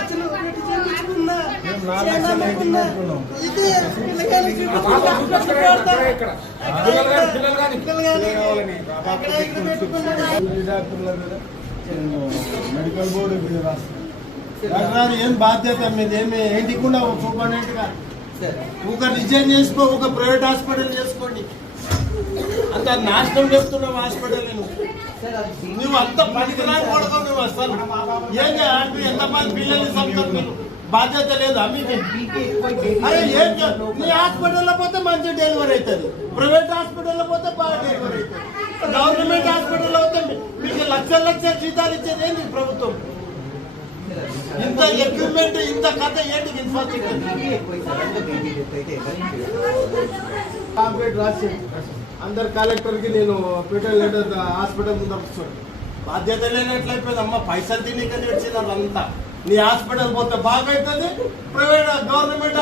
లక్షలు పెట్టి చేయించుకున్నా ఇది మెడికల్ బోర్డు ఏం బాధ్యత మీద ఏంటికుండా సూపరింటెండెంట్ గా ఒక రిజైన్ చేసుకో, ఒక ప్రైవేట్ హాస్పిటల్ చేసుకోండి. అంత నాశనం చెప్తున్నావు హాస్పిటల్ నువ్వు అంత పనికిరాని పడతావు నువ్వు అసలు. ఏం ఎంతమంది పిల్లల్ని చంపుతారు మీరు? బాధ్యత లేదా మీకు? అరే ఏం నీ హాస్పిటల్లో పోతే మంచి డెలివరీ అవుతుంది, ప్రైవేట్ హాస్పిటల్లో పోతే బాగా డెలివరీ అవుతుంది. గవర్నమెంట్ హాస్పిటల్లో పోతే మీకు లక్షల లక్షల జీతాలు ఇచ్చేది ఏంటి ప్రభుత్వం? ఇంత ఎక్విప్మెంట్, ఇంత కథ ఏంటి? ఇన్ఫ్రాస్ట్రక్చర్ కాంప్లీట్ రాసి అందరు కలెక్టర్కి నేను పెట్టే లెటర్ హాస్పిటల్ ముందు కూర్చోండి. బాధ్యత లేనట్లయిపోయింది అమ్మ. పైసలు తిని కానీ వచ్చింది అంతా. నీ హాస్పిటల్ పోతే బాగా అవుతుంది, ప్రైవేట్ గవర్నమెంట్